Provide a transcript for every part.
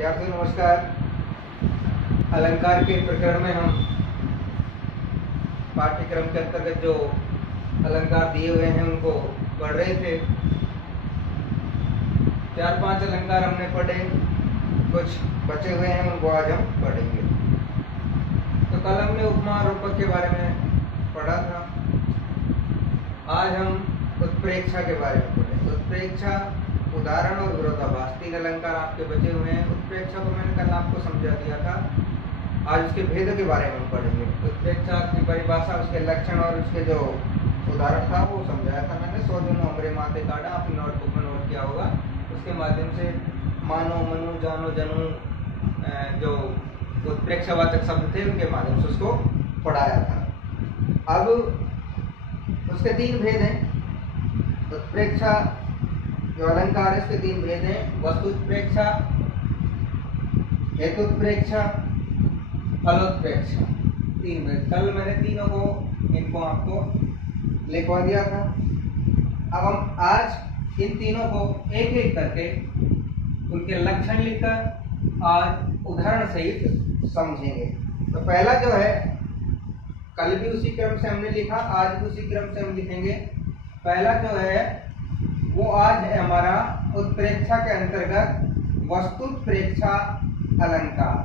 विद्यार्थियों नमस्कार। अलंकार के प्रकरण में हम पाठ्यक्रम के अंतर्गत जो अलंकार दिए हुए हैं उनको पढ़ रहे थे। 4-5 अलंकार हमने पढ़े, कुछ बचे हुए हैं उनको आज हम पढ़ेंगे। तो कल हमने उपमा और रूपक के बारे में पढ़ा था। आज हम उत्प्रेक्षा के बारे में पढ़ेंगे। उत्प्रेक्षा, उदाहरण और विरोधाभास, 3 अलंकार आपके बचे हुए हैं। उत्प्रेक्षा को मैंने कल आपको समझा दिया था। आज उसके भेद के बारे में हम पढ़ेंगे। उत्प्रेक्षा की परिभाषा, उसके लक्षण और उसके जो उदाहरण था वो समझाया था मैंने। 100 दिन हमरे माथे काटा, आपकी नोटबुक में नोट किया होगा। उसके माध्यम से मानो, मनु, जानो, जनू जो उत्प्रेक्षावाचक शब्द थे उनके माध्यम से उसको पढ़ाया था। अब उसके 3 भेद हैं। उत्प्रेक्षा जो अलंकार है इसके 3 भेद हैं। वस्तुत्प्रेक्षा, हेतुत्प्रेक्षा, फलोत्प्रेक्षा, 3 भेद। कल मैंने तीनों को इनको आपको लिखवा दिया था। अब हम आज इन तीनों को एक एक करके उनके लक्षण लिखकर आज उदाहरण सहित समझेंगे। तो पहला जो है, कल भी उसी क्रम से हमने लिखा, आज भी उसी क्रम से हम लिखेंगे। पहला जो है वो आज है हमारा उत्प्रेक्षा के अंतर्गत वस्तुत्प्रेक्षा अलंकार।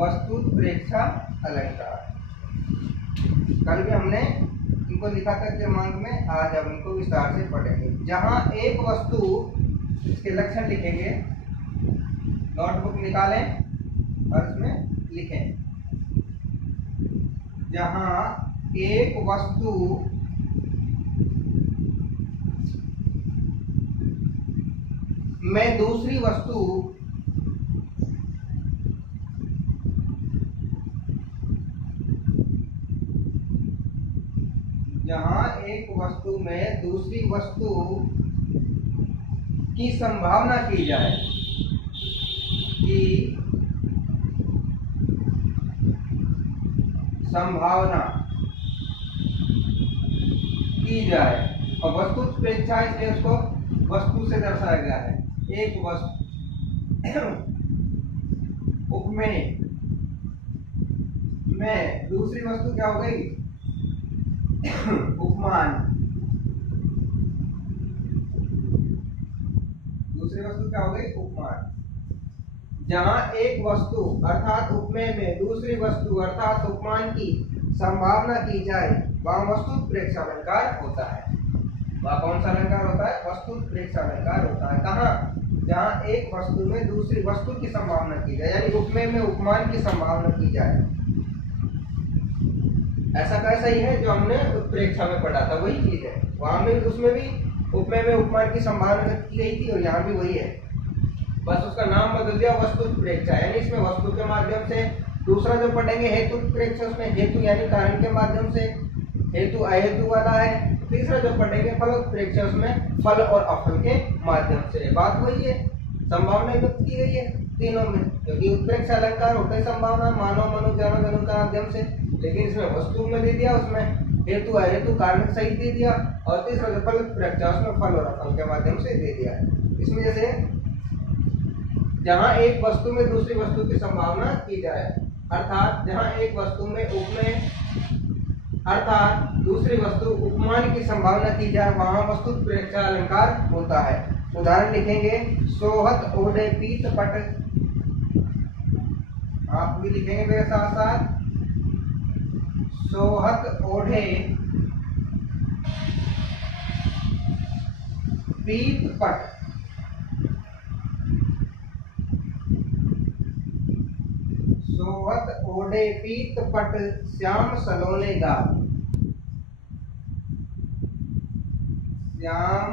वस्तुत्प्रेक्षा अलंकार कल भी हमने इनको लिखा था क्रमांक में, आज हम इनको विस्तार से पढ़ेंगे। जहां एक वस्तु, इसके लक्षण लिखेंगे, नोटबुक निकालें और इसमें लिखें। जहां एक वस्तु में दूसरी वस्तु में दूसरी वस्तु की संभावना की जाए, की संभावना की जाए। और वस्तुत्प्रेक्षा इसलिए उसको वस्तु से दर्शाया गया है। एक वस्तु उपमेय में दूसरी वस्तु क्या हो गई? उपमान। दूसरी वस्तु क्या हो गई? उपमान। जहां एक वस्तु अर्थात उपमेय में दूसरी वस्तु अर्थात उपमान की संभावना की जाए वहां वस्तुत्प्रेक्षा अलंकार होता है। वह कौन सा अलंकार होता है? वस्तुत्प्रेक्षा अलंकार होता है। कहाँ? जहां एक वस्तु में दूसरी वस्तु की संभावना की जाए, यानी उपमेय में उपमान की संभावना की जाए। ऐसा कैसा ही है जो हमने उत्प्रेक्षा में पढ़ा था, वही चीज है। वहां में उसमें भी उपमेय में उपमान की संभावना की गई थी और यहाँ भी वही है, बस उसका नाम बदल दिया वस्तुत्प्रेक्षा। यानी इसमें वस्तु के माध्यम से। दूसरा जो पढ़ेंगे हेतुत्प्रेक्षा, उसमें हेतु यानी कारण के माध्यम से, हेतु अहेतु वाला है। तीसरा जो पढ़ेंगे फलोत्प्रेक्षा, उसमें फल और अफल के माध्यम से। बात वही है, संभावना व्यक्त की गई है तीनों में, क्योंकि उत्प्रेक्षा अलंकार होते संभावना, मानो, मनु, जानो, जनू के माध्यम से। लेकिन इसमें वस्तु में दे दिया, उसमें हेतु अहेतु कारण सहित दे दिया। और तीसरा जो फलोत्प्रेक्षा, उसमें फल और अफल के माध्यम से दे दिया। इसमें जैसे जहां एक वस्तु में दूसरी वस्तु की संभावना की जाए, अर्थात जहां एक वस्तु में उपमेय अर्थात दूसरी वस्तु उपमान की संभावना की जाए वहां वस्तुत्प्रेक्षा अलंकार होता है। उदाहरण लिखेंगे, सोहत ओढ़े पीत पट। आप भी लिखेंगे मेरे साथ साथ। सोहत ओढ़े पीत पट। सोहत ओढ़े पीत पट श्याम सलोने गात। श्याम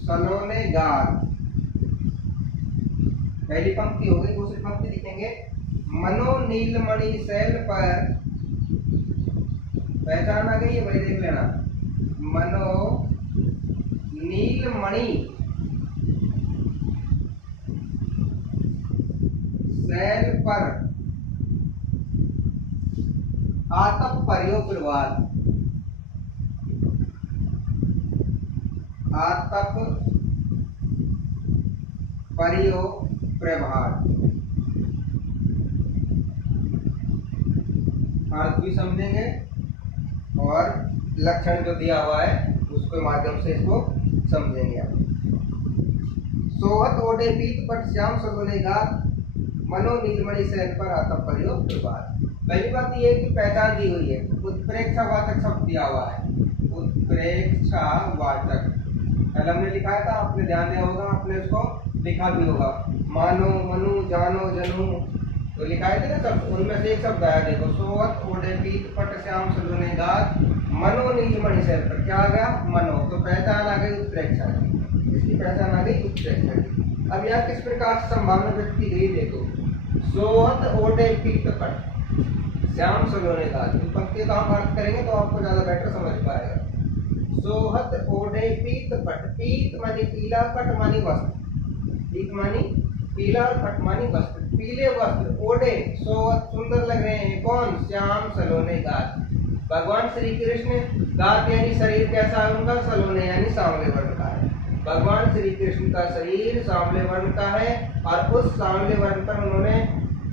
सलोने गात। पहली पंक्ति हो गई। दूसरी पंक्ति लिखेंगे, मनो नीलमणि शैल पर। पहचान आ गई है भाई, देख लेना। मनो नीलमणि शैल पर आतप पर्यो प्रवाद। आतप परियो प्रभात, अर्थ भी समझेंगे और लक्षण जो दिया हुआ है उसके माध्यम से इसको समझेंगे आप। सोहत ओढ़े पीत पट श्याम सलोने गात, मनो नीलमणि शैल पर आतप परियो प्रभात। पहली बात ये है कि पहचान दी हुई है, उत्प्रेक्षावाचक शब्द दिया हुआ है, उत्प्रेक्षावाचक। पहले हमने लिखा था, आपने ध्यान दिया होगा, आपने उसको लिखा भी होगा, मानो मनु जानो जनू, तो लिखाए थे ना सब, उनमें से एक शब्द आया देखो, सोहत ओढ़े पीत पट श्याम सलोने गात, मनो नीलमणि शैल पर। क्या आ गया? मनो। तो पहचान आ गई उत्प्रेक्षा की, इसकी पहचान आ गई उत्प्रेक्षा की। अब यहाँ किस प्रकार से संभावना व्यक्त की गई देखो, सोहत ओढ़े पीत पट श्याम सलोने गात। पंक्ति का हम अर्थ करेंगे तो आपको ज्यादा बेटर समझ पाएगा। सोहत ओढ़े पीत पट, पीत मानी पीला, पट मानी वस्त्र, पीत मानी पीला और पट मानी वस्त्र, पीले वस्त्र ओढ़े सोहत सुंदर लग रहे हैं। कौन? श्याम सलोने गात, भगवान श्री कृष्ण। गात यानी शरीर कैसा है उनका, सलोने यानी सांवले वर्ण का है। भगवान श्री कृष्ण का शरीर सांवले वर्ण का है और उस सांवले वर्ण पर उन्होंने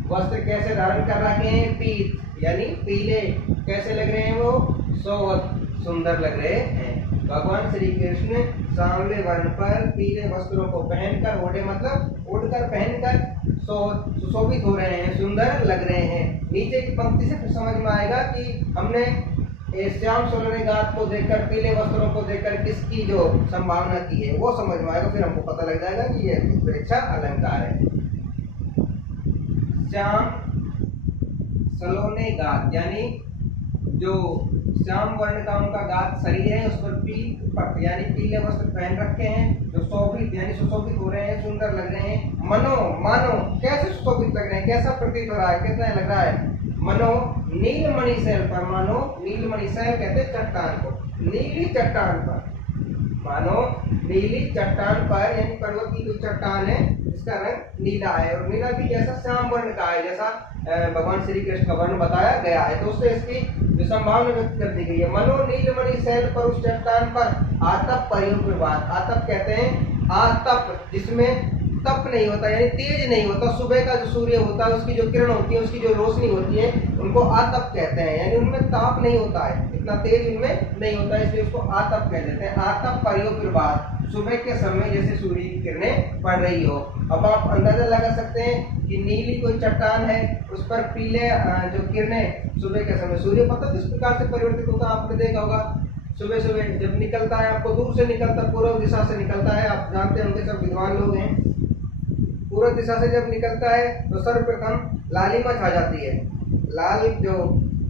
वस्त्र कैसे धारण कर रखे हैं? पीत यानी पीले। कैसे लग रहे हैं वो? सोहत सुंदर लग रहे हैं। भगवान श्री कृष्ण सांवले वर्ण पर पीले वस्त्रों को पहनकर, ओढ़े मतलब ओढ़कर पहनकर सुशोभित हो रहे हैं, सुंदर लग रहे हैं। नीचे की पंक्ति से फिर समझ में आएगा कि हमने श्याम सलोने गात को देखकर, पीले वस्त्रों को देखकर किसकी जो संभावना की है वो समझ में आएगा। फिर हमको पता लग जाएगा कि यह उत्प्रेक्षा अलंकार है। श्याम सलोने गात यानी जो श्याम वर्ण का उनका गात शरीर है, उस पर पीत पट यानी पीले वस्त्र पहन रखे हैं, जो शोभित यानी सुशोभित हो रहे हैं, सुंदर लग रहे हैं। मनो मानो कैसे सुशोभित लग रहे हैं, कैसा प्रतीत हो रहा है, कैसा लग रहा है? मनो नीलमणि शैल पर, मानो नीलमणि शैल कहते हैं चट्टान को, नीली चट्टान पर, मानो नीली चट्टान पर यानी पर्वत की जो चट्टान है इसका रंग नीला है, और नीला भी जैसा श्याम वर्ण का है, जैसा भगवान श्री कृष्ण का वर्ण बताया गया है। तो उससे इसकी जो संभावना व्यक्त कर दी गई है। मनो नीलमणि शैल पर उस चट्टान पर आतप परियो प्रभात। आतप कहते हैं आतप जिसमें तप नहीं होता यानी तेज नहीं होता। सुबह का जो सूर्य होता है उसकी जो किरण होती है, उसकी जो रोशनी होती है, उनको आतप कहते हैं, यानी उनमें ताप नहीं होता है, इतना तेज उनमें नहीं होता है, इसलिए उसको आतप कह देते हैं। आतप परियो प्रभात, सुबह के समय जैसे सूर्य की किरणें पड़ रही हो। अब आप अंदाजा लगा सकते हैं कि नीली कोई चट्टान है, उस पर पीले जो किरणें सुबह के समय, सूर्य पता किस प्रकार से परिवर्तित होता है आपने देखा होगा। सुबह सुबह जब निकलता है, आपको दूर से निकलता, पूर्व दिशा से निकलता है, आप जानते होंगे, सब विद्वान लोग हैं। पूर्व दिशा से जब निकलता है तो सर्वप्रथम लालिमा छा जाती है। लाल जो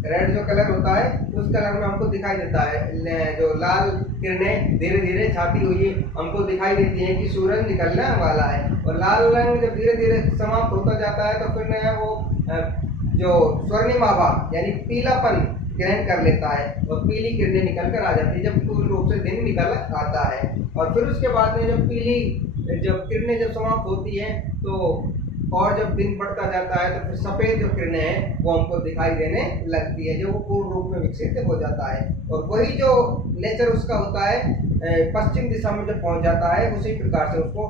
रेड जो कलर होता है उस कलर में हमको दिखाई देता है। जो लाल किरणें धीरे धीरे छाती हुई हमको दिखाई देती है कि सूरज निकलने वाला है। और लाल रंग जब धीरे धीरे समाप्त होता जाता है तो फिर वो जो स्वर्णिम आभा यानी पीलापन ग्रहण कर लेता है और पीली किरणें निकल कर आ जाती है जब पूर्ण रूप से दिन निकल आता है। और फिर उसके बाद में जब किरणें जब समाप्त होती हैं तो और जब दिन बढ़ता जाता है तो फिर सफेद जो किरणें हैं वो हमको दिखाई देने लगती है, जो वो पूर्ण रूप में विकसित हो जाता है। और वही जो नेचर उसका होता है पश्चिम दिशा में जब पहुंच जाता है उसी प्रकार से उसको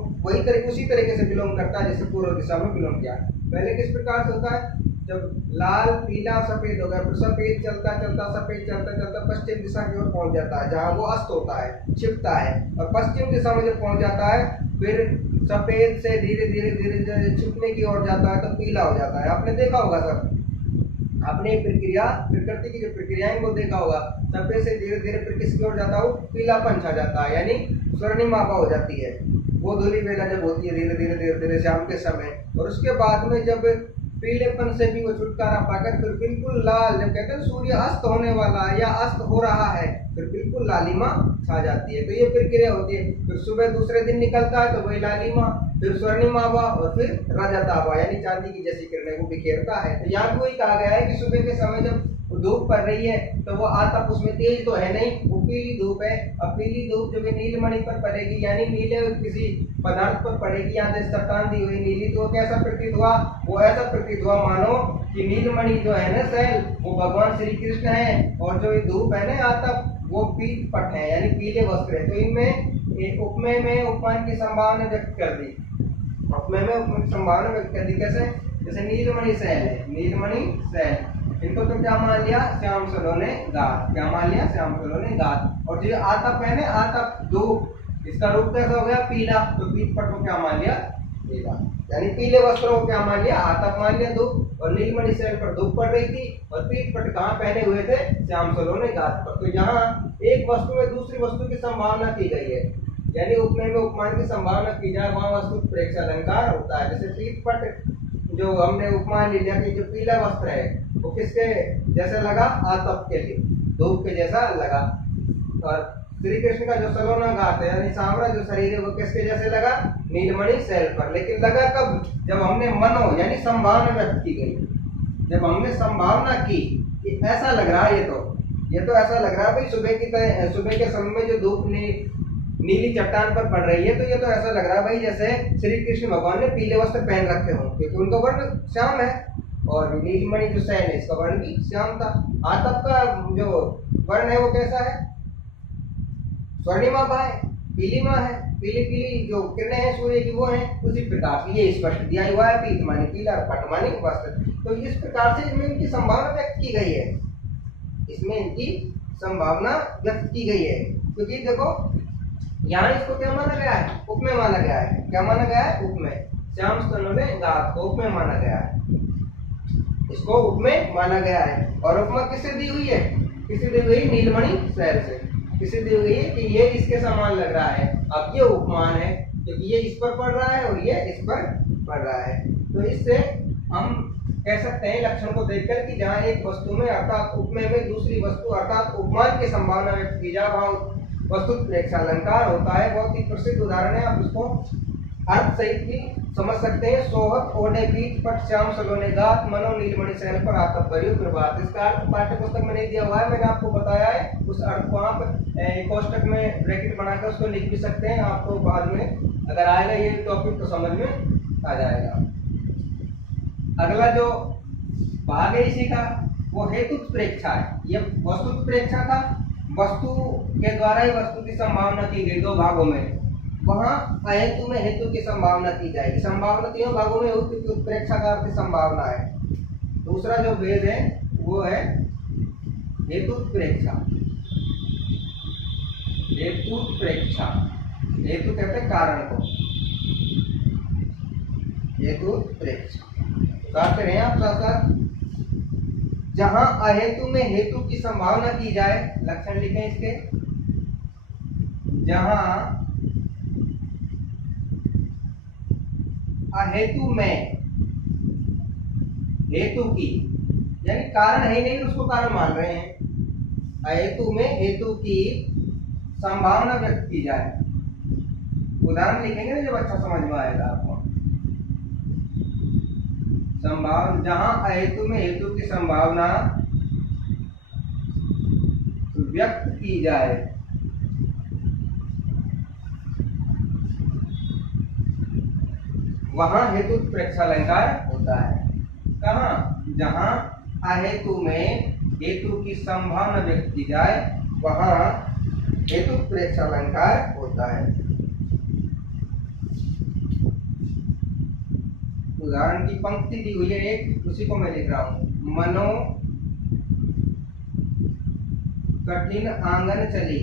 उसी तरीके से बिलोंग करता है जैसे पूर्व दिशा में बिलोंग किया। पहले किस प्रकार से होता है, जब लाल पीला सफेद हो गया, फिर सफेद चलता चलता सफेद चलता चलता पश्चिम दिशा की ओर पहुंच जाता है जहां वो अस्त होता है, छिपता है। और पश्चिम दिशा में जब पहुंच जाता है फिर सफेद से धीरे धीरे धीरे धीरे छिपने की ओर जाता है तो पीला हो जाता है। आपने देखा होगा सब, आपने प्रक्रिया प्रकृति की जो प्रक्रियाएं को देखा होगा, सफेद से धीरे धीरे फिर किसकी ओर जाता हो, पीलापन छा जाता है यानी स्वर्णिम आभा हो जाती है। वो धूली बेला जब होती है धीरे धीरे धीरे धीरे शाम के समय, और उसके बाद में जब पीलेपन से भी वो छुटकारा पाकर फिर बिल्कुल लाल, जब कहते हैं सूर्य अस्त होने वाला है या अस्त हो रहा है, फिर बिल्कुल लालिमा छा जाती है। तो ये प्रक्रिया होती है। फिर सुबह दूसरे दिन निकलता है तो वही लालिमा, फिर स्वर्णिम आभा और फिर रजत आभा यानी चांदी की जैसी किरणें को बिखेरता है। तो यहाँ भी वही कहा गया है कि सुबह के समय जब धूप पड़ रही है तो वो आतप उसमें तेज तो है नहीं, वो पीली धूप है। अब पीली धूप जब नीलमणि पर पड़ेगी यानी नीले किसी पदार्थ पर पड़ेगी, यहाँ से चट्टान दी हुई नीली, तो कैसा प्रतीत हुआ, वो ऐसा प्रतीत हुआ मानो कि नीलमणि जो है ना शैल वो भगवान श्री कृष्ण है, और जो ये धूप है ना आतप वो पीत पट है यानी पीले वस्त्र है। तो इनमें उपमेय में उपमान की संभावना व्यक्त कर दी। उपमेय में उपमान की संभावना व्यक्त कर दी कैसे? जैसे नीलमणि सैल है, नीलमणि सैल, इनको तो क्या मान लिया? श्याम सलोने गात। क्या मान लिया? श्याम सलोने गात। और जो आतप है ना, आतप धूप, इसका रूप कैसा हो गया? पीला। तो पीत पट को क्या मान लिया? पीला। यानी पीले वस्त्रों को क्या मान लिया? आतप मान लिया, धूप। और नीलमणि सैल पर धूप पड़ रही थी और पीत पट कहाँ पहने हुए थे? श्याम सलोने गात पर। तो यहाँ एक वस्तु में दूसरी वस्तु की संभावना की गई है, यानी उपमेय में उपमान की संभावना की जाए, वहां वस्तु प्रेक्ष अलंकार होता है। जैसे पीत पट जो हमने उपमान लिया कि जो पीला वस्त्र है वो किसके जैसे लगा? आतप के लिए, धूप के जैसा लगा। और श्री कृष्ण का जो सलोना गात है यानी सांवरा जो शरीर है वो किसके जैसे लगा? नीलमणि सैल पर। लेकिन लगा कब? जब हमने मनो यानी संभावना व्यक्त की गई, जब हमने संभावना की कि ऐसा लग रहा है, ये तो ऐसा लग रहा है भाई सुबह के समय में जो धूप नीली चट्टान पर पड़ रही है, तो ये तो ऐसा लग रहा है भाई जैसे श्री कृष्ण भगवान ने पीले वस्त्र पहन रखे हों, क्योंकि उनका वर्ण श्याम है और नीलमणि जो सैल है इसका वर्ण भी श्याम था। आतप का जो वर्ण है वो कैसा है? स्वर्णिमा है, पीलीमा है, पीली पीली जो किरणें हैं सूर्य की वो हैं। उसी प्रकार से ये स्पष्ट दिया हुआ है, पीत माने पीला और पट माने वस्त्र। तो इस प्रकार से इसमें इनकी संभावना व्यक्त की गई है, इसमें इनकी संभावना व्यक्त की गई है। क्योंकि देखो यहाँ इसको क्या माना गया है? उपमेय माना गया है। क्या माना गया है? उपमेय। श्याम सलोने गात को उपमेय माना गया है, इसको उपमेय माना गया है। और उपमा किससे दी हुई है? किससे दी हुई? नीलमणि सैल से। किससे दी हुई है? कि ये इसके समान लग रहा है। अब ये उपमान है क्योंकि ये इस पर पड़ रहा है और ये इस पर पड़ रहा है। तो इससे हम कह सकते हैं लक्षण को देखकर कि जहाँ एक वस्तु में अर्थात उपमेय में दूसरी वस्तु अर्थात उपमान की संभावना व्यक्त की जाए वहाँ वस्तु प्रेक्ष अलंकार होता है। बहुत ही प्रसिद्ध उदाहरण है, आप उसको अर्थ सहित भी समझ सकते हैं। सोहत ओढ़े पीठ पट श्याम सलोने गात मनो नीलमणि सैल पर आतप भरियो प्रभात। इसका अर्थ पाठ्य पुस्तक में नहीं दिया हुआ है, मैंने आपको बताया है। उस अर्थ को आप कोष्टक में ब्रैकेट बनाकर उसको लिख भी सकते हैं, आपको बाद में अगर आएगा ये टॉपिक तो समझ में आ जाएगा। अगला जो भाग है इसी का वो हेतु प्रेक्षा है। ये वस्तु प्रेक्षा था, वस्तु के द्वारा ही वस्तु की संभावना की गई दो भागों में। वहां अहेतु में हेतु की संभावना की जाएगी। संभावना तीनों भागों में उत्प्रेक्षा का अर्थ संभावना है। दूसरा जो भेद है वो है हेतु प्रेक्षा। हेतु प्रेक्षा, हेतु कहते हैं कारण को, हेतु प्रेक्षा करते रहे आप साथ साथ। जहां अहेतु में हेतु की संभावना की जाए, लक्षण लिखें इसके। जहां अहेतु में हेतु की यानी कारण है नहीं उसको कारण मान रहे हैं, अहेतु में हेतु की संभावना व्यक्त की जाए। उदाहरण लिखेंगे ना जब अच्छा समझ में आएगा आपको। संभावना जहां अहेतु में हेतु की संभावना व्यक्त की जाए वहां हेतु प्रेक्षालंकार होता है। कहाँ? जहां अहेतु में हेतु की संभावना व्यक्त की जाए वहां हेतु प्रेक्षालंकार होता है। उदाहरण की पंक्ति दी हुई है एक, उसी को मैं लिख रहा हूं। मनो कठिन आंगन चली,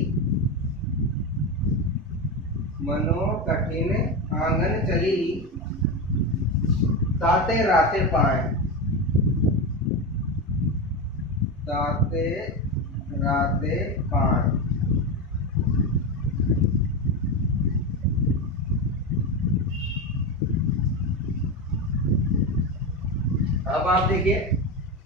मनो कठिन आंगन चली ताते राते पाए, ताते राते पाए। अब आप देखिए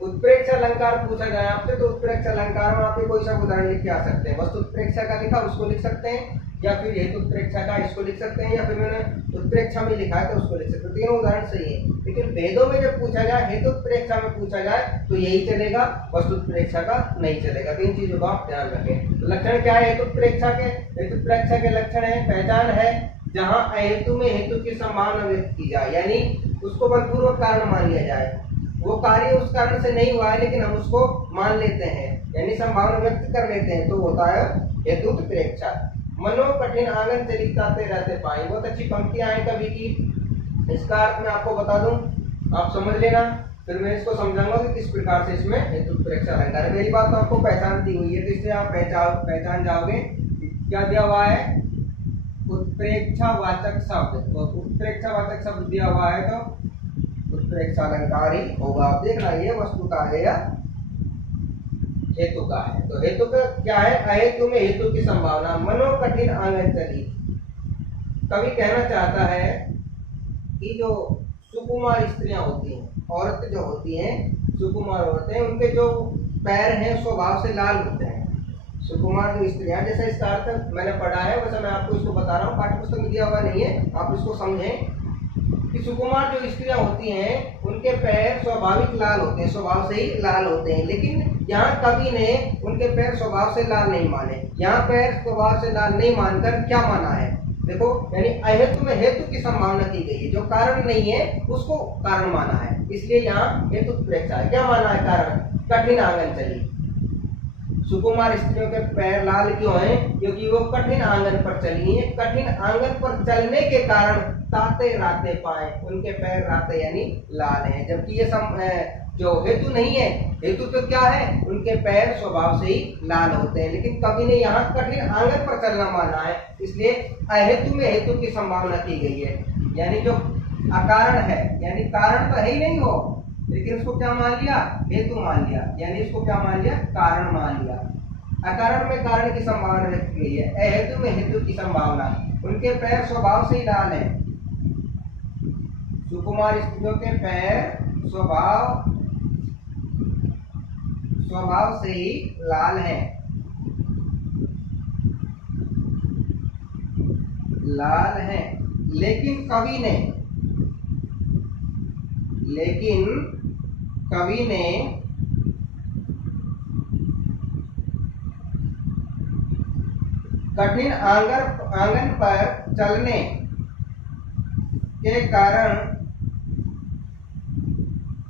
उत्प्रेक्ष अलंकार पूछा जाए आपसे तो उत्प्रेक्ष अलंकार में आप कोई सा उदाहरण लिख के आ सकते हैं। वस्तु उत्प्रेक्षा का लिखा उसको लिख सकते हैं, या फिर हेतु उत्प्रेक्षा का इसको लिख सकते हैं, या फिर मैंने उत्प्रेक्षा में लिखा है तो उसको लिख सकते हैं। तीनों उदाहरण सही है। लेकिन भेदों में जब पूछा जाए, हेतु उत्प्रेक्षा में पूछा जाए तो यही चलेगा, वस्तु उत्प्रेक्षा का नहीं चलेगा। तो इन चीजों का आप ध्यान रखें। तो लक्षण क्या है हेतु उत्प्रेक्षा के? हेतु उत्प्रेक्षा के लक्षण है, पहचान है जहां अहेतु में हेतु की संभावना व्यक्त की जाए, यानी उसको बलपूर्वक कारण मान लिया जाए। वो कार्य उस कारण से नहीं हुआ है लेकिन हम उसको मान लेते हैं, यानी संभावना व्यक्त कर लेते हैं, तो होता है हेतु उत्प्रेक्षा। मनो कठिन आंगन चली ताते रहते पाए। बहुत अच्छी पंक्तियां हैं कवि की। इसका अर्थ मैं आपको बता दूं, आप समझ लेना, फिर मैं इसको समझाऊंगा कि किस प्रकार से इसमें हेतु उत्प्रेक्षा अलंकार है। मेरी बात तो आपको पहचान दी हुई है, तो इससे आप पहचान जाओगे। क्या दिया हुआ है? उत्प्रेक्षावाचक शब्द। और उत्प्रेक्षावाचक शब्द दिया हुआ है तो उत्प्रेक्षा अलंकार ही होगा। आप देखना ये वस्तु का है या हेतु का है। तो हेतु का क्या है? अहेतु में हेतु की संभावना। मनो कठिन आंगन चली, कवि कहना चाहता है कि जो सुकुमार स्त्रियां होती हैं, औरत जो होती हैं, सुकुमार होते हैं, उनके जो पैर हैं स्वभाव से लाल होते हैं। सुकुमार जो स्त्रियां, जैसा इसका अर्थ मैंने पढ़ा है वैसा मैं आपको इसको बता रहा हूँ, पाठ्य पुस्तक में दिया हुआ नहीं है, आप इसको समझें कि सुकुमार जो स्त्रियां होती हैं उनके पैर स्वाभाविक लाल होते हैं, स्वभाव से ही लाल होते हैं। लेकिन यहाँ कवि ने उनके पैर स्वभाव से लाल नहीं माने। यहाँ पैर स्वभाव से लाल नहीं मानकर क्या माना है? देखो, यानी अहेतु में हेतु की संभावना की गई है, जो कारण नहीं है उसको कारण माना है, इसलिए यहाँ हेतु उत्प्रेक्षा है। क्या माना है कारण? कठिन आंगन चली। सुकुमार स्त्रियों के पैर लाल क्यों हैं? क्योंकि वो कठिन आंगन पर चली हैं। कठिन आंगन पर चलने के कारण ताते राते पाए, उनके पैर राते यानी लाल हैं। जबकि ये जो हेतु नहीं है, हेतु तो क्या है? उनके पैर स्वभाव से ही लाल होते हैं। लेकिन कवि ने यहाँ कठिन आंगन पर चलना माना है, इसलिए अहेतु में हेतु की संभावना की गई है। यानी जो अकारण है, यानी कारण तो है ही नहीं हो, लेकिन उसको क्या मान लिया? हेतु मान लिया। यानी इसको क्या मान लिया? कारण मान लिया। अकारण में कारण की संभावना रखी गई है, अहेतु में हेतु की संभावना। उनके पैर स्वभाव से ही लाल है। सुकुमार स्त्रियों के पैर स्वभाव से ही लाल हैं, लाल हैं। लेकिन कवि ने कठिन आंगन पर चलने के कारण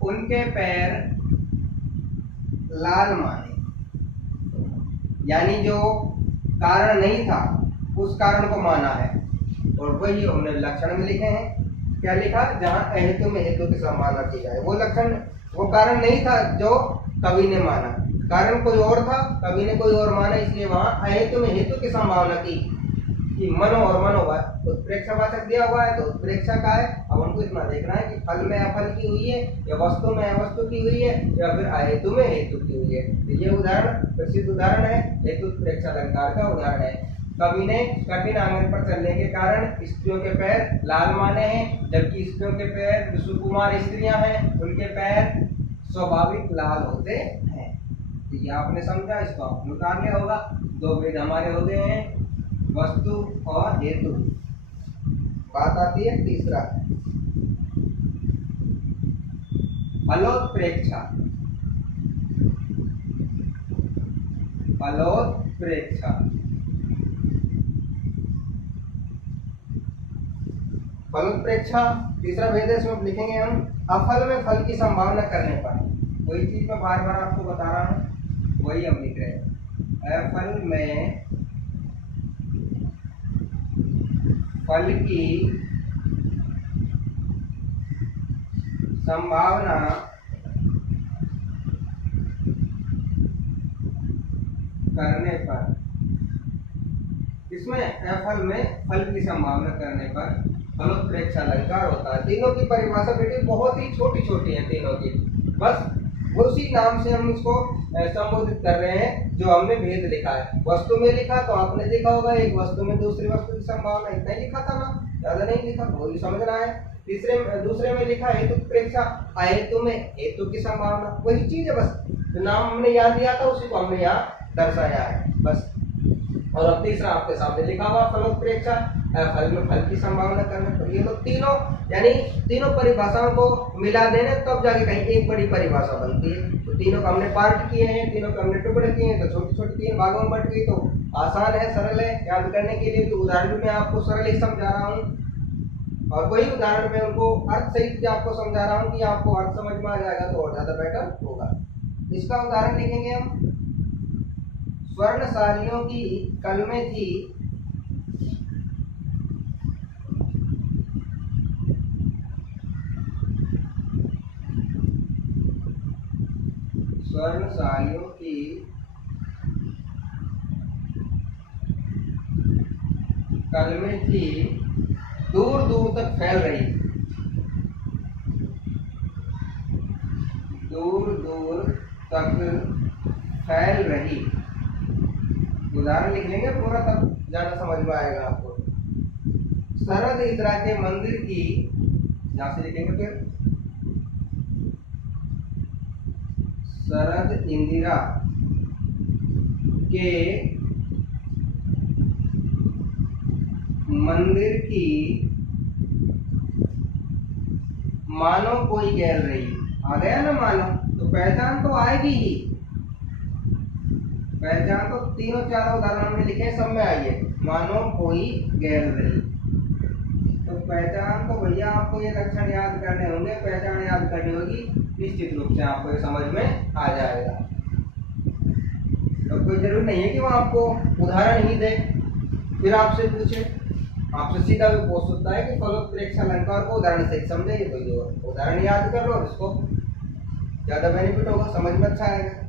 उनके पैर लाल माने। यानी जो कारण नहीं था उस कारण को माना है, और वही हमने लक्षण में लिखे हैं। क्या लिखा? जहां अहेतु में हेतु की संभावना की जाए। वो लक्षण, वो कारण नहीं था जो कवि ने माना, कारण कोई और था, कवि ने कोई और माना, इसलिए वहां अहेतु में हेतु की संभावना की कि मनो और मनोवाचक उत्प्रेक्षावाचक दिया हुआ है तो उत्प्रेक्षा का है। अब हमको इतना देखना है कि फल में अफल की हुई है, या वस्तु में अवस्तु की हुई है, या फिर अहेतु में हेतु की हुई है। तो ये उदाहरण प्रसिद्ध उदाहरण है, हेतु उत्प्रेक्षा अलंकार का उदाहरण है। कवि ने कठिन आंगन पर चलने के कारण स्त्रियों के पैर लाल माने हैं, जबकि स्त्रियों के पैर, जो सुकुमार स्त्रियां हैं, उनके पैर स्वाभाविक लाल होते हैं। तो ये आपने समझा, इसको आपने उतार लिया होगा। दो भेद हमारे हो गए हैं, वस्तु और हेतु। बात आती है तीसरा, फलोत्प्रेक्षा। फलोत्प्रेक्षा, फलोत्प्रेक्षा तीसरा भेद है। इसमें लिखेंगे हम अफल में फल की संभावना करने पर। वही चीज मैं बार बार आपको बता रहा हूं, वही हम लिख रहे हैं। अफल में फल की संभावना करने पर, इसमें अफल में फल की संभावना करने पर फलोत्प्रेक्षा अलंकार होता है। तीनों की परिभाषा बेटी बहुत ही छोटी छोटी है तीनों की, बस उसी नाम से हम इसको संबोधित कर रहे हैं जो हमने भेद लिखा है। वस्तु में लिखा तो आपने देखा होगा, एक वस्तु में दूसरी वस्तु की संभावना, इतना ही लिखा था ना, ज्यादा नहीं लिखा, वही समझना है। दूसरे में लिखा हेतु उत्प्रेक्षा, अहेतु में हेतु की संभावना, वही चीज है, बस जो नाम हमने यहाँ दिया था उसी को हमने यहाँ दर्शाया है बस। और अब तीसरा आपके सामने लिखा हुआ फलोत्प्रेक्षा, फल में फल की संभावना करने पर। ये लोग तीनों, यानी तीनों परिभाषाओं को मिला देने तब जाके कहीं एक बड़ी परिभाषा बनती है। तो तीनों को हमने पार्ट किए हैं, तीनों को हमने टुकड़े किए हैं, तो छोटी छोटी तीन भागों में बट गई, तो आसान है, सरल है याद करने के लिए। तो उदाहरण में आपको सरल ही समझा रहा हूँ, और वही उदाहरण में उनको अर्थ सहित भी आपको समझा रहा हूँ कि आपको अर्थ समझ में आ जाएगा तो और ज्यादा बेटर होगा। इसका उदाहरण लिखेंगे हम। स्वर्णशालियों की कलमें थी स्वर्णशालियों की कलमें थी, दूर दूर तक फैल रही, दूर दूर तक फैल रही। उदाहरण लिख लेंगे पूरा, तब ज्यादा समझ में आएगा आपको। शरद इंदिरा के मंदिर की, यहां से लिखेंगे फिर, शरद इंदिरा के मंदिर की मानो कोई गैल रही। आ गया ना मानो, तो पहचान तो आएगी ही। पहचान तो तीनों चारों उदाहरण हमने लिखे हैं, सब में आई है, मानो कोई गैल रही। तो पहचान तो भैया आपको ये लक्षण याद करने होंगे, पहचान याद करनी होगी, निश्चित रूप से आपको ये समझ में आ जाएगा। तो कोई जरूरी नहीं है कि वो आपको उदाहरण ही दे फिर आपसे पूछे। आपसे सीधा भी पूछ सकता है कि फलोत्प्रेक्ष अलंकार को उदाहरण से समझे, तो उदाहरण याद कर लो, इसको ज्यादा बेनिफिट होगा, समझ में अच्छा आएगा।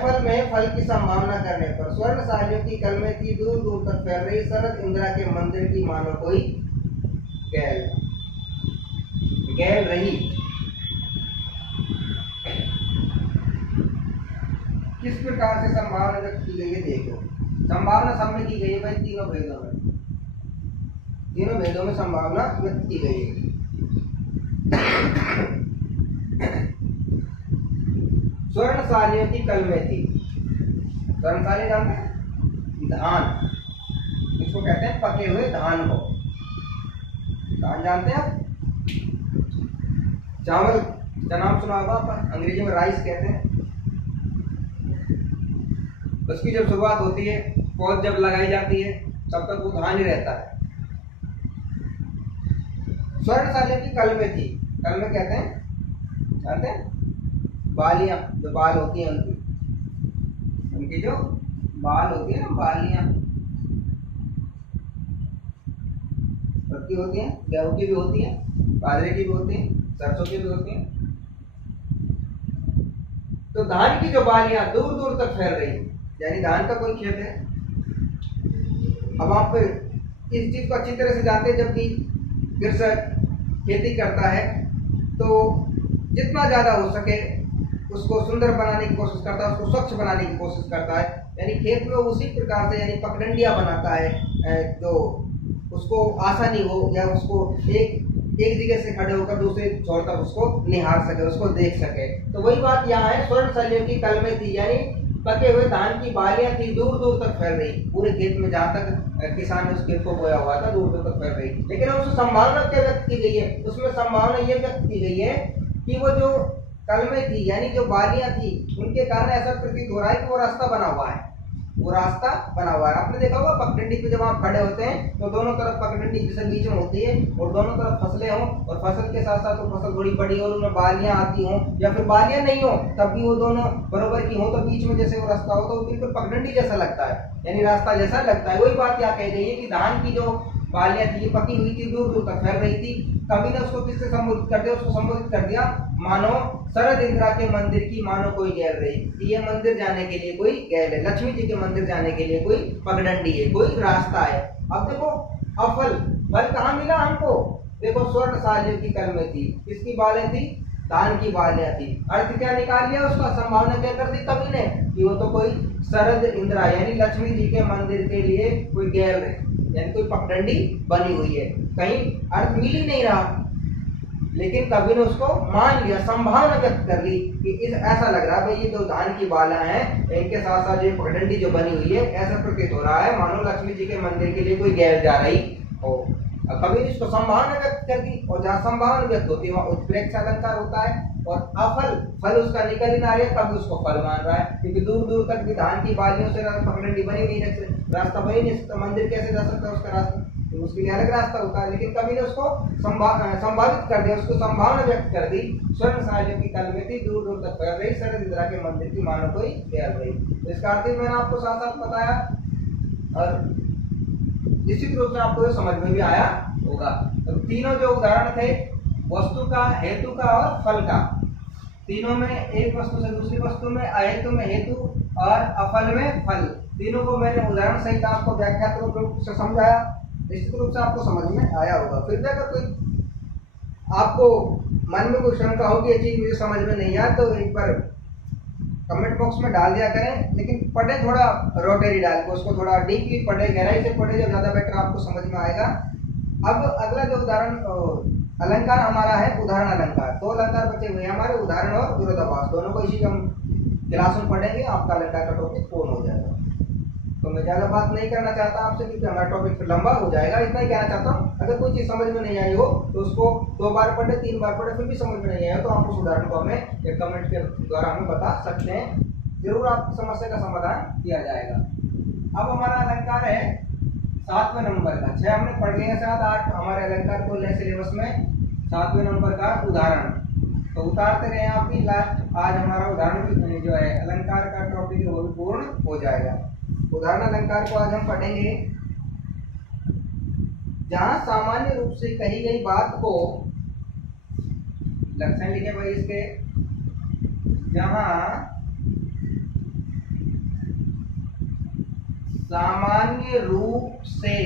फल में फल की संभावना करने पर स्वर्णशालियों की कलमें थी, दूर दूर तक फैल रही। शरद इंदिरा के मंदिर की मानो कोई गैल रही। किस प्रकार से संभावना व्यक्त की गई है देखो। संभावना सब में की गई है भाई, तीनों भेदों में, तीनों भेदों में संभावना व्यक्त की गई है। स्वर्णशालियों की कलमें थी। स्वर्णशाली जानते हैं? धान, इसको कहते हैं पके हुए धान को। धान जानते हैं आप? चावल का नाम सुना होगा आप, अंग्रेजी में राइस कहते हैं। उसकी जब शुरुआत होती है, पौध जब लगाई जाती है, तब तक वो धान ही रहता है। स्वर्णशालियों की कलमें थी। कलमें कहते हैं, जानते हैं? बालियां, जो बाल होती हैं उनकी जो बाल होती है ना, बालियां सबकी होती हैं, गेहूं की भी होती है, बाजरे की भी होती है, सरसों की भी होती है। तो धान की जो बालियां दूर दूर तक फैल रही, यानी धान का कोई खेत है। अब आप इस चीज को अच्छी तरह से जानते हैं, जब भी कृषक खेती करता है तो जितना ज्यादा हो सके उसको सुंदर बनाने की कोशिश करता है, उसको स्वच्छ बनाने की कोशिश करता है। यानी खेत में उसी प्रकार से, यानी पगडंडियां बनाता है जो उसको आसानी हो, या उसको एक जगह से खड़े होकर दूसरे छोर तक उसको निहार सके, उसको देख सके। तो वही बात यहाँ है, स्वर्णशालियों की कलमें थी, यानी पके हुए धान की बालियां थी, दूर दूर तक फैल रही, पूरे खेत में, जहाँ तक किसान ने उस खेत को बोया हुआ था, दूर दूर तक फैल रही। लेकिन उसमें संभावना क्या व्यक्त की गई है? उसमें संभावना ये व्यक्त की गई है कि वो जो कलमें थी, यानी जो बालियां थी, उनके कारण ऐसा प्रतीत हो रहा है कि वो रास्ता बना हुआ है, वो रास्ता बना हुआ है। आपने देखा होगा पगडंडी पे जब आप खड़े होते हैं तो दोनों तरफ पगडंडी जैसे बीच में होती है, और दोनों तरफ फसलें हों, और फसल के साथ साथ वो फसल बड़ी बड़ी और उनमें बालियां आती हों, या फिर बालियां नहीं हो तब भी वो दोनों बराबर की हो, तो बीच में जैसे वो रास्ता हो तो बिल्कुल पगडंडी जैसा लगता है, यानी रास्ता जैसा लगता है। वही बात यहाँ कही गई है कि धान की जो बालियां थी, पकी हुई थी, दूर दूर तक फैल रही थी। कवि ने उसको किससे संबोधित कर दिया? उसको संबोधित कर दिया मानो शरद इंदिरा के मंदिर की मानो कोई गैल रही। ये मंदिर जाने के लिए कोई गैल है, लक्ष्मी जी के मंदिर जाने के लिए कोई पगडंडी है, कोई रास्ता है। अब देखो अफल फल कहाँ मिला हमको? देखो स्वर्णशालियों की कलमें थी, किसकी बालें थी? धान की बालियां थी। अर्थ क्या निकाल लिया उसका? संभावना क्या कर दी कवि ने कि वो तो कोई शरद इंदिरा यानी लक्ष्मी जी के मंदिर के लिए कोई गैल है, यानी कोई पगडंडी बनी हुई है। कहीं अर्थ मिल ही नहीं रहा, लेकिन कवि ने उसको मान लिया, संभावना व्यक्त कर ली कि ऐसा लग रहा है भाई ये जो धान की बाला है, इनके साथ साथ ये पगडंडी जो बनी हुई है, ऐसा प्रतीत हो रहा है मानो लक्ष्मी जी के मंदिर के लिए कोई गैल जा रही हो। कवि ने इसको संभावना व्यक्त कर दी, और जहाँ संभावना व्यक्त होती है वहाँ उत्प्रेक्ष अलंकार होता है। और अफल फल उसका निकल ही ना रहा है, कभी उसको फल मान रहा है, क्योंकि दूर दूर तक भी धान की बालियों से पगडंडी बनी नहीं रही, रास्ता बनी नहीं सकता, मंदिर कैसे जा सकता है उसका रास्ता, तो उसके लिए अलग रास्ता होता है। लेकिन कवि ने उसको संभावित कर दिया, उसको संभावना व्यक्त कर दी। स्वर्णशालियों की कलमें थी, दूर दूर तक फैल रही, शरद इंदिरा के मंदिर की मानो कोई गैल रही। तो इसका अर्थ मैंने आपको साथ साथ बताया, और निश्चित रूप से आपको ये समझ में भी आया होगा। तो तीनों जो उदाहरण थे, वस्तु का, हेतु का और फल का, तीनों में एक वस्तु से दूसरी वस्तु में, अहेतु में हेतु और अफल में फल, तीनों को मैंने उदाहरण सहित आपको व्याख्यात्मक रूप से समझाया, निश्चित रूप से आपको समझ में आया होगा। फिर भी अगर कोई आपको मन में कोई शंका हो कि ये चीज मुझे समझ में नहीं आया तो एक बार कमेंट बॉक्स में डाल दिया करें, लेकिन पढ़े थोड़ा रोटेरी डाल के, उसको थोड़ा डीपली पढ़े, गहराई से पढ़े, जब ज़्यादा बेटर आपको समझ में आएगा। अब अगला जो उदाहरण अलंकार हमारा है उदाहरण अलंकार। दो अलंकार बचे हुए हमारे, उदाहरण और विरोधाभास, दोनों को इसी हम क्लास में पढ़ेंगे, आपका अलंकार का टॉपिक पूर्ण हो जाएगा। तो मैं ज़्यादा बात नहीं करना चाहता आपसे क्योंकि हमारा टॉपिक फिर लंबा हो जाएगा। इतना ही कहना चाहता हूँ, अगर कोई चीज़ समझ में नहीं आई हो तो उसको 2 बार पढ़े, 3 बार पढ़े, फिर भी समझ में नहीं आया तो आप उस उदाहरण को हमें एक कमेंट के द्वारा हमें बता सकते हैं, जरूर आपकी समस्या का समाधान किया जाएगा। अब हमारा अलंकार है 7वें नंबर का, 6 हमने पढ़ लिए, 7, 8 हमारे अलंकार को ले सिलेबस में 7वें नंबर का उदाहरण। तो उतारते रहे आप भी, लास्ट आज हमारा उदाहरण भी जो है अलंकार का टॉपिक वो भी पूर्ण हो जाएगा। उदाहरण अलंकार को आज हम पढ़ेंगे जहां सामान्य रूप से कही गई बात को, लक्षण लिखे भाई इसके, जहां सामान्य रूप से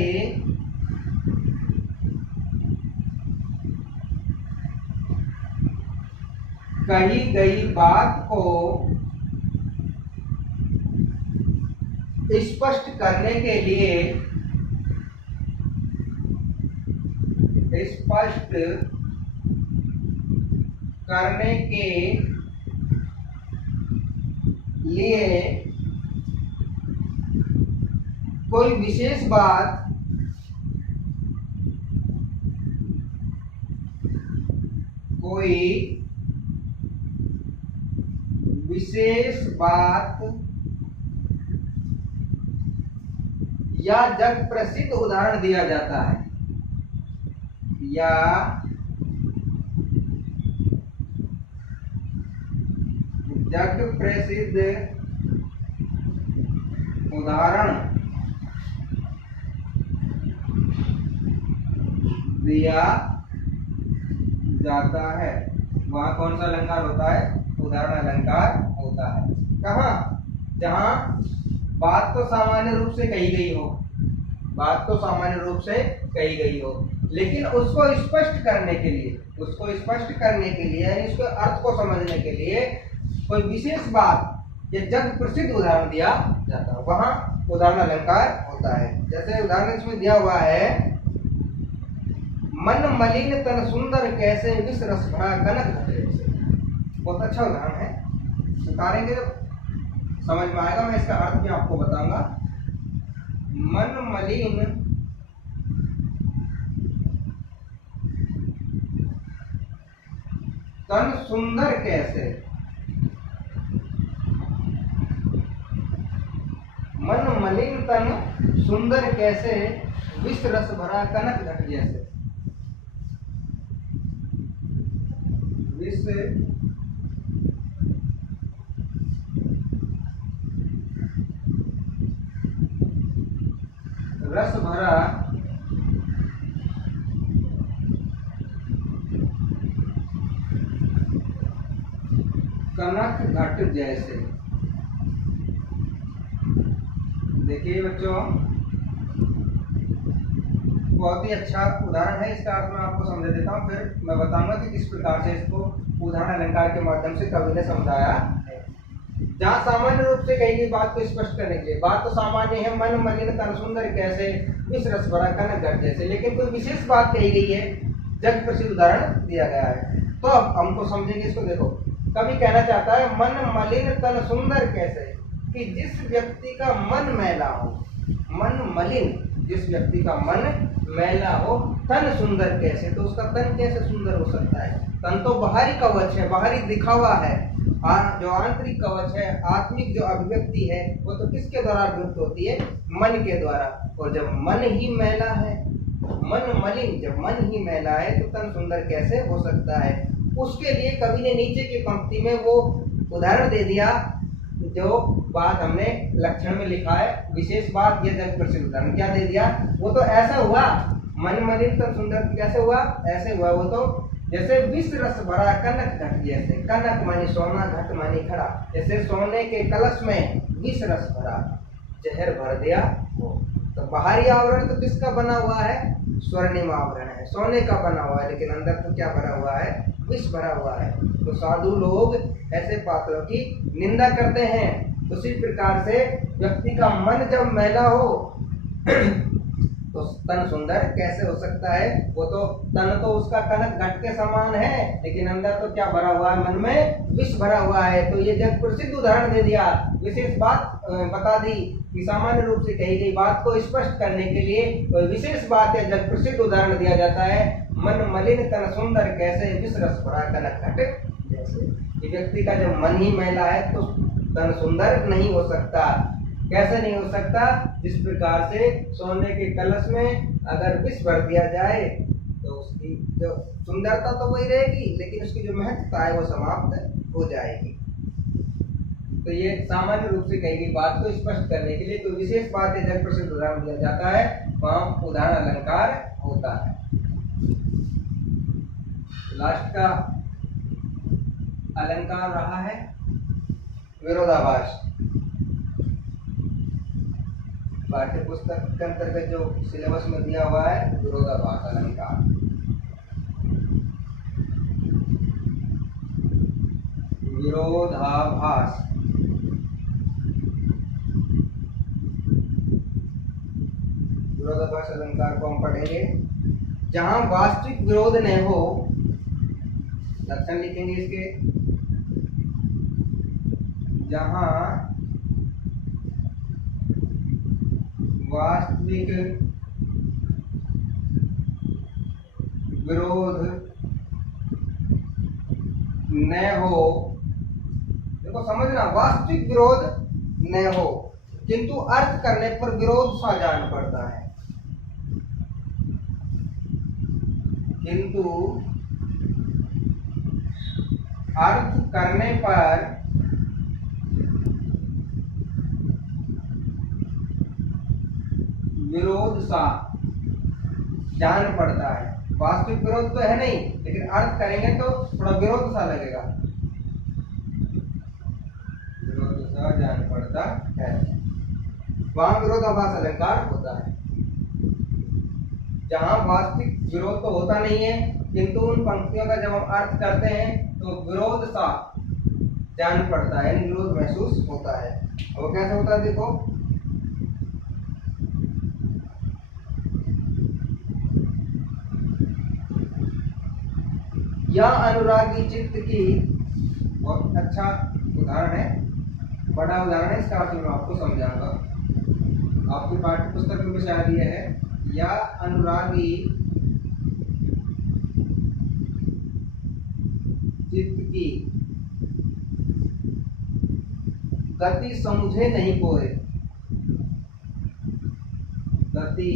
कही गई बात को स्पष्ट करने के लिए, स्पष्ट करने के लिए कोई विशेष बात या जग प्रसिद्ध उदाहरण दिया जाता है, या जग प्रसिद्ध उदाहरण दिया जाता है। वहां कौन सा अलंकार होता है? उदाहरण अलंकार होता है। कहाँ? जहां बात तो सामान्य रूप से कही गई हो, बात तो सामान्य रूप से कही गई हो, लेकिन उसको स्पष्ट करने के लिए, उसको स्पष्ट करने के लिए यानी उसके अर्थ को समझने के लिए कोई विशेष बात या जग प्रसिद्ध उदाहरण दिया जाता है, वहां उदाहरण अलंकार होता है। जैसे उदाहरण इसमें दिया हुआ है, मन मलिन तन सुंदर कैसे विष रस भरा कनक घटे। बहुत अच्छा उदाहरण है, उतारेंगे जब समझ में आएगा, मैं इसका अर्थ भी आपको बताऊंगा। मन मलिन तन सुंदर कैसे, मन मलिन तन सुंदर कैसे विष रस भरा कनक घट जैसे। विष रस भरा कनक घट जैसे। देखिए बच्चों, बहुत ही अच्छा उदाहरण है, इसका अर्थ मैं आपको समझा देता हूँ, फिर मैं बताऊंगा कि किस प्रकार से इसको उदाहरण अलंकार के माध्यम से कवि ने समझाया है। जहाँ सामान्य रूप से कही गई बात को स्पष्ट करने के लिए, बात तो सामान्य है, मन मलिन तन सुंदर कैसे विष रस भरा कनक घट जैसे, लेकिन कोई विशेष बात कही गई है, जग प्रसिद्ध उदाहरण दिया गया है। तो अब हमको समझेंगे इसको। देखो, कवि कहना चाहता है मन मलिन तन सुंदर कैसे, कि जिस व्यक्ति का मन मैला हो, मन मलिन, जिस व्यक्ति का मन मैला हो, तन सुंदर कैसे, तो उसका तन कैसे सुंदर हो सकता है? तन तो बाहरी कवच है, बाहरी दिखावा है, जो आंतरिक कवच है, आत्मिक जो अभिव्यक्ति है, वो तो किसके द्वारा अभिव्यक्त होती है? मन के द्वारा। और जब मन ही मैला है, मन मलिन, जब मन ही मैला है तो तन सुंदर कैसे हो सकता है? उसके लिए कवि ने नीचे की पंक्ति में वो उदाहरण दे दिया जो बात हमने लक्षण में लिखा है, विशेष बात, ये जग प्रसिद्ध उदाहरण क्या दे दिया? वो तो ऐसा हुआ, मन मलिन तन सुंदर कैसे हुआ? ऐसे हुआ। वो तो जैसे विष रस भरा कनक घट, जैसे कनक मानी सोना, घट मानी घड़ा, जैसे सोने के कलश में विष रस भरा, जहर भर दिया हो। तो बाहरी आवरण तो किसका बना हुआ है? स्वर्णिम आवरण है, सोने का बना हुआ है, लेकिन अंदर तो क्या भरा हुआ है? विष भरा हुआ है। तो साधु लोग ऐसे पात्रों की निंदा करते हैं। उसी प्रकार से व्यक्ति का मन जब मैला हो तो तन सुंदर कैसे हो सकता है? वो तो तन तो उसका कनक घट के समान है, लेकिन अंदर तो क्या भरा हुआ है? मन में विष भरा हुआ है। तो ये जग प्रसिद्ध उदाहरण दे दिया, विशेष बात बता दी कि सामान्य रूप से कही गई बात को स्पष्ट करने के लिए कोई विशेष बात है, जग प्रसिद्ध उदाहरण दिया जाता है। मन मलिन तन सुंदर कैसे, विष रस भरा कनक घट जैसे। व्यक्ति का जब मन ही मैला है तो तन सुंदर नहीं हो सकता। कैसे नहीं हो सकता? जिस प्रकार से सोने के कलश में अगर विष भर दिया जाए तो उसकी जो सुंदरता तो वही रहेगी, लेकिन उसकी जो महत्वता है वो समाप्त हो जाएगी। तो ये सामान्य रूप से कही गई बात को स्पष्ट करने के लिए कोई विशेष बात है, जग प्रसिद्ध उदाहरण दिया जाता है, वहां उदाहरण अलंकार होता है। लास्ट का अलंकार रहा है विरोधाभास। पाठ्य पुस्तक के अंतर्गत जो सिलेबस में दिया हुआ है विरोधाभास अलंकार। विरोधाभास विरोधाभास अलंकार को हम पढ़ेंगे। जहां वास्तविक विरोध न हो, लक्षण लिखेंगे इसके। जहां वास्तविक विरोध न हो, देखो समझना, वास्तविक विरोध न हो किंतु अर्थ करने पर विरोध सा जान पड़ता है। किंतु अर्थ करने पर विरोध सा जान पड़ता है। वास्तविक विरोध तो है नहीं, लेकिन अर्थ करेंगे तो थोड़ा विरोध सा लगेगा, विरोध सा जान पड़ता है, वहां विरोधाभास अलंकार होता है। जहां वास्तविक विरोध तो होता नहीं है, किंतु उन पंक्तियों का जब हम अर्थ करते हैं तो विरोध सा जान पड़ता है, यानी विरोध महसूस होता है। वो कैसे होता है? देखो, यह अनुरागी चित्त की, बहुत अच्छा उदाहरण है, बड़ा उदाहरण है, इसका अर्थ मैं आपको समझाऊंगा। आपकी पाठ्य पुस्तक में शायद यह है, या अनुरागी चित्त की गति समझे नहीं कोई, गति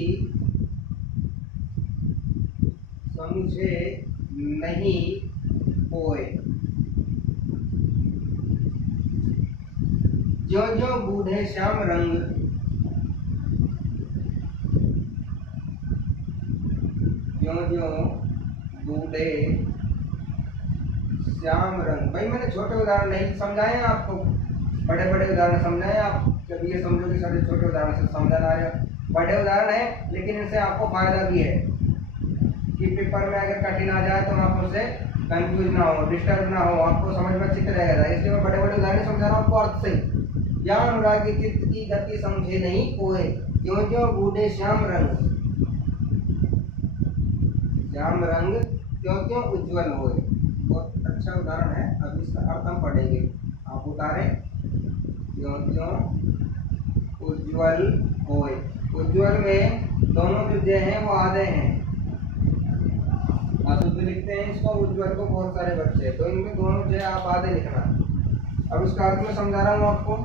समझे नहीं कोई, जो जो बूढ़े श्याम रंग, जो जो बूढ़े श्याम रंग। भाई मैंने छोटे उदाहरण नहीं समझाए आपको, बड़े बड़े उदाहरण समझाए। आप जब ये समझो कि सारे छोटे उदाहरण से समझा ना रहे, बड़े उदाहरण है, लेकिन इनसे आपको फायदा भी है कि पेपर में अगर कठिन आ जाए तो आप उससे कंफ्यूज ना हो, डिस्टर्ब ना हो, आपको समझ में अच्छी तरह रहेगा। इसलिए मैं बड़े बड़े उदाहरण समझा रहा हूँ आपको अर्थ से। या अनुरागी चित्त की गति समझे नहीं कोई, क्यों क्यों बूढ़े श्याम रंग, श्याम रंग क्यों क्यों उज्जवल हो। बहुत अच्छा उदाहरण है, अब इसका अर्थ हम पढ़ेंगे। आप उतारें, क्यों क्यों उज्जवल होए। उज्जवल में दोनों जो जय हैं वो आधे हैं, अशुद्ध लिखते हैं इसको, उज्जवल को बहुत सारे बच्चे, तो इनमें दोनों जय आप आधे लिखना। अब इसका अर्थ मैं समझा रहा हूँ आपको।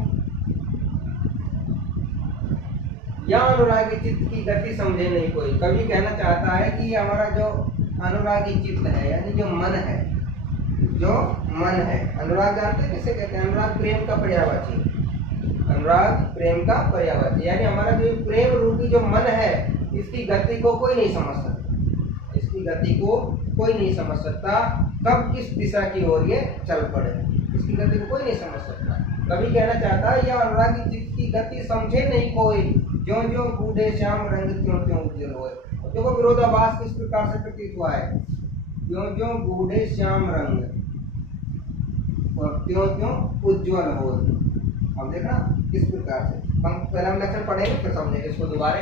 या अनुरागी चित्त की गति समझे नहीं कोई, कवि कहना चाहता है कि हमारा जो अनुरागी चित्त है, यानी जो मन है, जो मन है, अनुराग जानते हैं किसे कहते हैं? अनुराग प्रेम का पर्यायवाची, अनुराग प्रेम का पर्यायवाची, यानी हमारा जो प्रेम रूपी जो मन है, इसकी गति को कोई नहीं समझ सकता, इसकी गति को कोई नहीं समझ सकता कब किस दिशा की ओर ये चल पड़े, इसकी गति को कोई नहीं समझ सकता। कवि कहना चाहता है यह अनुरागी चित्त की गति समझे नहीं कोई, ज्यों ज्यों बूढ़े श्याम रंग त्यों त्यों उज्जवल होए। देखो विरोधाभास किस प्रकार से प्रतीत हुआ है, ज्यों ज्यों बूढ़े श्याम रंग और त्यों त्यों उज्जवल होए। हम देखना किस प्रकार से, हम पहले हम लक्षण पढ़ेंगे फिर समझेंगे इसको दोबारा।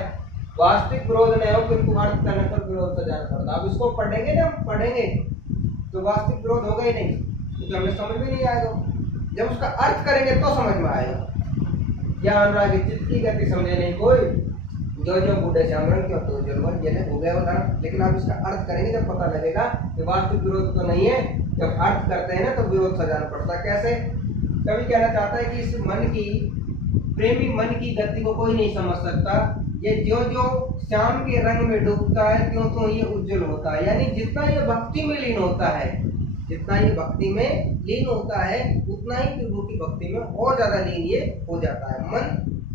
वास्तविक विरोध नहीं हो किंतु अर्थ करने पर विरोध का जाना पड़ता। अब इसको पढ़ेंगे ना, हम पढ़ेंगे तो वास्तविक विरोध होगा ही नहीं, क्योंकि हमें समझ में नहीं आएगा। जब उसका अर्थ करेंगे तो समझ में आएगा। या अनुरागी चित्त की गति समझे नहीं कोई, जो जो बूढ़े श्याम रंग क्यों तो जलवन, ये हो गया उदाहरण। लेकिन आप इसका अर्थ करेंगे जब पता लगेगा कि वास्तविक विरोध तो नहीं है। जब अर्थ करते हैं ना तो विरोध सजाना पड़ता है। कैसे? कवि कहना चाहता है कि इस मन की, प्रेमी मन की गति को कोई नहीं समझ सकता। ये जो जो श्याम के रंग में डूबता है त्यों त्यों ये उज्जवल होता है। यानी जितना ये भक्ति में लीन होता है, जितना ये भक्ति में लीन होता है उतना ही प्रभु की भक्ति में और ज्यादा लीन ये हो जाता है। मन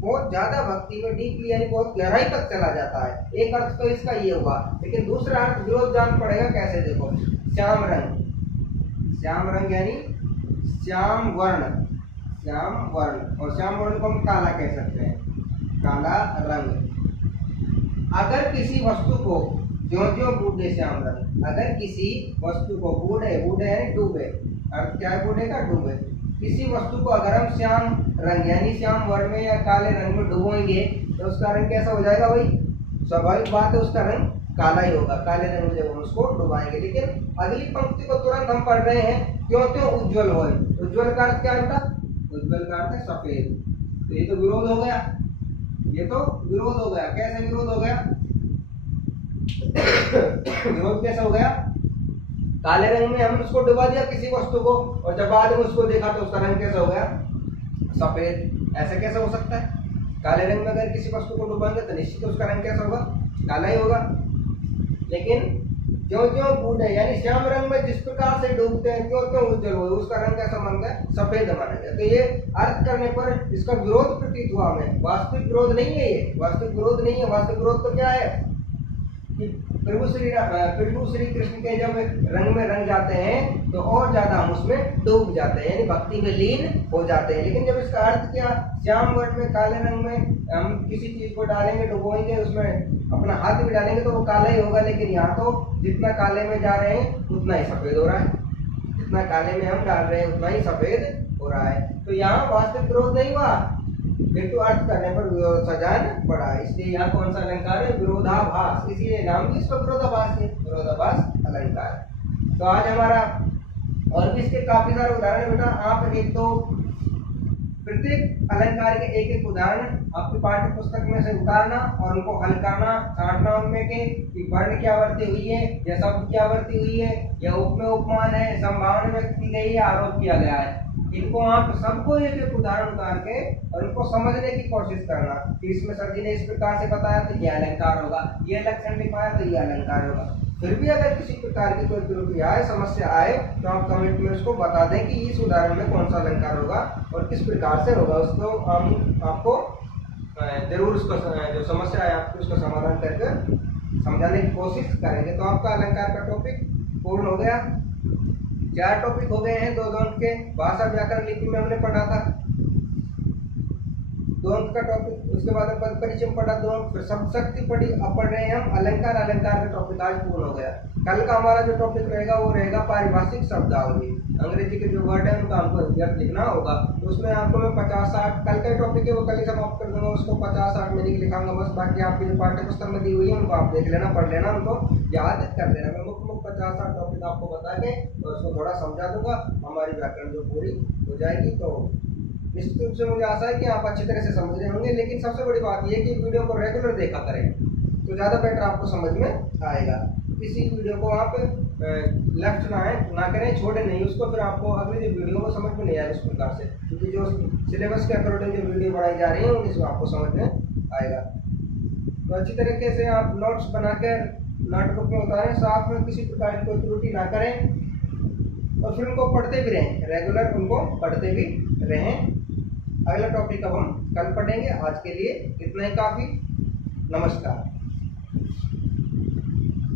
बहुत ज्यादा भक्ति में डीपली यानी बहुत गहराई तक चला जाता है। एक अर्थ तो इसका ये हुआ, लेकिन दूसरा अर्थ विरोध जान पड़ेगा कैसे। देखो श्याम रंग, श्याम रंग यानी श्याम वर्ण, श्याम वर्ण, और श्याम वर्ण को हम काला कह सकते हैं, काला रंग। अगर किसी वस्तु को ज्यों ज्यों बूढ़े श्याम रंग, अगर किसी वस्तु को बूढ़े, बूढ़े यानी डूबे, अर्थ क्या है बूढ़े का? डूबे। किसी वस्तु को अगर हम श्याम रंग यानी श्याम वर्ण में या काले रंग में डुबोएंगे तो उसका रंग कैसा हो जाएगा? भाई स्वाभाविक बात है, उसका रंग काला ही होगा, काले रंग में जब हम उसको डुबाएंगे। लेकिन अगली पंक्ति को तुरंत हम पढ़ रहे हैं, क्यों क्यों उज्जवल होए। उज्जवल का अर्थ क्या होता? उज्जवल का अर्थ है सफेद। तो ये तो विरोध हो गया, ये तो विरोध हो गया। कैसे विरोध हो गया? विरोध कैसे हो गया? काले रंग में हम उसको डुबा दिया किसी वस्तु को, और जब बाद में उसको देखा तो उसका रंग कैसा हो गया? सफेद। ऐसा कैसे हो सकता है? काले रंग में अगर किसी वस्तु को डुबाएंगे तो निश्चित उसका रंग कैसा होगा? काला ही होगा। लेकिन ज्यों ज्यों बूढ़े यानी श्याम रंग में जिस प्रकार से डूबते हैं क्यों क्यों उज्जवल हो, उसका रंग कैसा बन गया? सफेद माना गया। तो ये अर्थ करने पर इसका विरोध प्रतीत हुआ हमें। वास्तविक विरोध नहीं है, ये वास्तविक विरोध नहीं है। वास्तविक विरोध तो क्या है कि प्रभु श्री कृष्ण के जब रंग में रंग जाते हैं तो और ज्यादा हम उसमें डूब जाते हैं, यानी भक्ति में लीन हो जाते हैं। लेकिन जब इसका अर्थ क्या, श्याम वर्ण में काले रंग में हम किसी चीज को डालेंगे, डुबोएंगे, उसमें अपना हाथ भी डालेंगे तो वो काला ही होगा। लेकिन यहाँ तो जितना काले में जा रहे हैं उतना ही सफेद हो रहा है, जितना काले में हम डाल रहे हैं उतना ही सफेद हो रहा है। तो यहाँ वास्तविक विरोध नहीं हुआ, किंतु अर्थ करने पर विरोध सजान पड़ा। इसलिए यहाँ कौन सा अलंकार है? विरोधाभास। इसलिए नाम भी इसका विरोधाभास है, विरोधाभास अलंकार। तो आज हमारा और भी इसके काफी सारे उदाहरण है बेटा। आप एक तो प्रत्येक अलंकार के एक एक उदाहरण आपकी पाठ्य पुस्तक में से उतारना और उनको हल करना, छांटना उनमें के कि वर्ण क्या वर्ती हुई है या शब्द क्या वर्ती हुई है या उपमेय उपमान है, संभावना व्यक्त की गई है, आरोप किया गया है। इनको आप सबको एक एक उदाहरण उतार के और उनको समझने की कोशिश करना कि इसमें सर जी ने इस प्रकार से बताया तो ये अलंकार होगा, ये लक्षण दिखाया तो ये अलंकार होगा। फिर भी अगर किसी प्रकार की कोई त्रुटि आए, समस्या आए, तो आप कमेंट में उसको बता दें कि इस उदाहरण में कौन सा अलंकार होगा और किस प्रकार से होगा। उसको हम आपको जरूर उसको जो समस्या है आपको उसका समाधान करके समझाने की कोशिश करेंगे। तो आपका अलंकार का टॉपिक पूर्ण हो गया। 4 टॉपिक हो गए हैं 2 अंक के। भाषा व्याकरण लिपि में हमने पढ़ा था 2 अंक का टॉपिक, उसके बाद हम पद परिचय पढ़ा 2 अंक, फिर शब्द शक्ति पढ़ी। अब पढ़ रहे हैं हम अलंकार। अलंकार का टॉपिक आज पूर्ण हो गया। कल का हमारा जो टॉपिक रहेगा वो रहेगा पारिभाषिक शब्दावली। अंग्रेजी के जो वर्ड है उनका हमको व्यर्थ लिखना होगा। तो उसमें आपको मैं 50-60 कल का टॉपिक है वो कल ही समाप्त कर दूंगा, उसको 50-60 में लिखाऊंगा बस। बाकी आपकी जो पाठ्य पुस्तक में दी हुई है उनको आप देख लेना, पढ़ लेना, उनको याद कर लेना। मैं मुख्य 50-60 टॉपिक आपको बता के और उसको थोड़ा समझा दूंगा, हमारी व्याकरण जो पूरी हो जाएगी। तो निश्चित रूप से मुझे आशा है कि आप अच्छी तरह से समझ रहे होंगे। लेकिन सबसे बड़ी बात यह कि वीडियो को रेगुलर देखा करें तो ज़्यादा बेटर आपको समझ में आएगा। इसी वीडियो को आप लेफ्ट ना करें, छोड़े नहीं उसको, फिर आपको अगली जो वीडियो को समझ में नहीं आएगा इस प्रकार से, क्योंकि जो सिलेबस के अकॉर्डिंग जो वीडियो बनाई जा रही है उन्हीं से आपको समझ में आएगा। तो अच्छी तरीके से आप नोट्स बनाकर नोटबुक में उतारें, साथ में किसी प्रकार की कोई त्रुटि ना करें और फिर उनको पढ़ते भी रहें, रेगुलर उनको पढ़ते भी रहें। अगला टॉपिक अब हम कल पढ़ेंगे। आज के लिए इतना ही काफ़ी। नमस्कार।